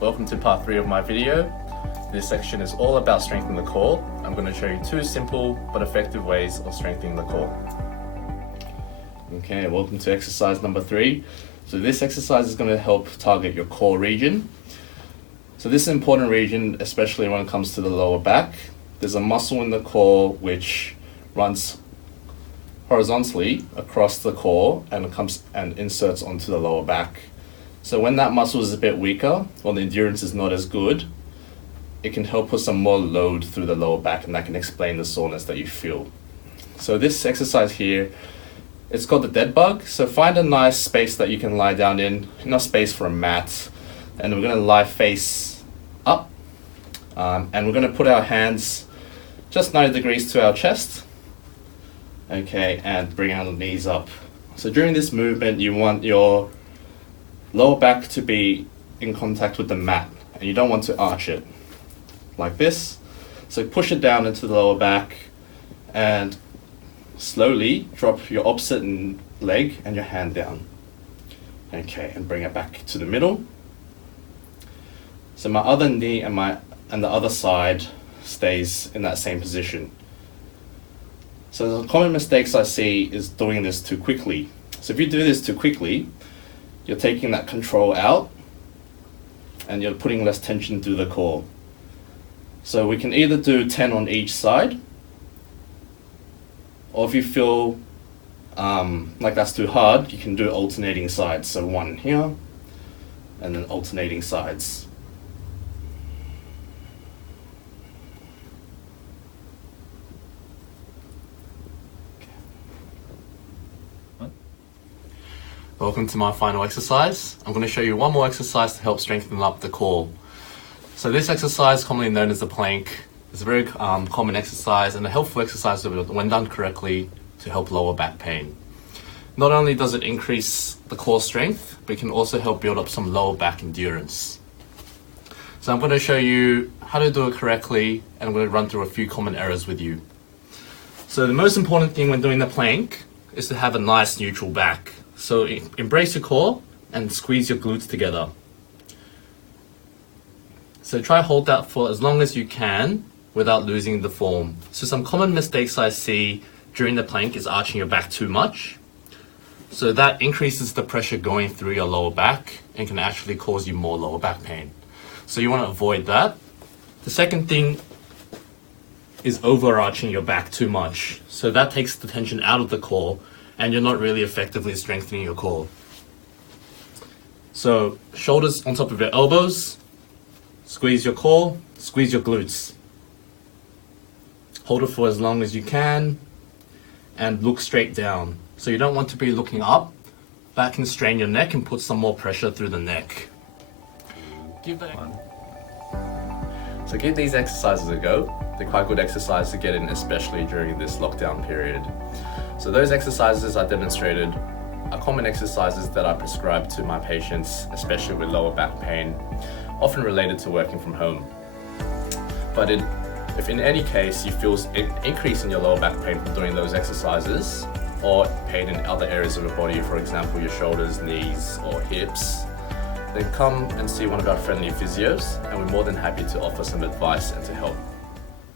Welcome to part 3 of my video. This section is all about strengthening the core. I'm going to show you 2 simple but effective ways of strengthening the core. Okay, welcome to exercise number 3. So this exercise is going to help target your core region. So this is an important region, especially when it comes to the lower back. There's a muscle in the core which runs horizontally across the core and comes and inserts onto the lower back. So when that muscle is a bit weaker, or the endurance is not as good, it can help put some more load through the lower back, and that can explain the soreness that you feel. So this exercise here, it's called the dead bug. So find a nice space that you can lie down in, enough space for a mat, and we're going to lie face up, and we're going to put our hands just 90 degrees to our chest. Okay, and bring our knees up. So during this movement, you want your lower back to be in contact with the mat, and you don't want to arch it like this. So push it down into the lower back and slowly drop your opposite leg and your hand down. Okay, and bring it back to the middle. So my other knee and the other side stays in that same position. So the common mistakes I see is doing this too quickly. So if you do this too quickly, you're taking that control out and you're putting less tension through the core. So we can either do 10 on each side, or if you feel like that's too hard, you can do alternating sides. So 1 here and then alternating sides. Welcome to my final exercise. I'm going to show you one more exercise to help strengthen up the core. So this exercise, commonly known as the plank, is a very common exercise and a helpful exercise when done correctly to help lower back pain. Not only does it increase the core strength, but it can also help build up some lower back endurance. So I'm going to show you how to do it correctly, and I'm going to run through a few common errors with you. So the most important thing when doing the plank is to have a nice neutral back. So embrace your core and squeeze your glutes together. So try hold that for as long as you can without losing the form. So some common mistakes I see during the plank is arching your back too much. So that increases the pressure going through your lower back and can actually cause you more lower back pain. So you want to avoid that. The second thing is overarching your back too much. So that takes the tension out of the core and you're not really effectively strengthening your core. So shoulders on top of your elbows, squeeze your core, squeeze your glutes. Hold it for as long as you can and look straight down. So you don't want to be looking up. That can strain your neck and put some more pressure through the neck. Give these exercises a go. They're quite good exercises to get in, especially during this lockdown period. So those exercises I demonstrated are common exercises that I prescribe to my patients, especially with lower back pain, often related to working from home. But if in any case you feel an increase in your lower back pain from doing those exercises, or pain in other areas of your body, for example your shoulders, knees or hips, then come and see one of our friendly physios, and we're more than happy to offer some advice and to help.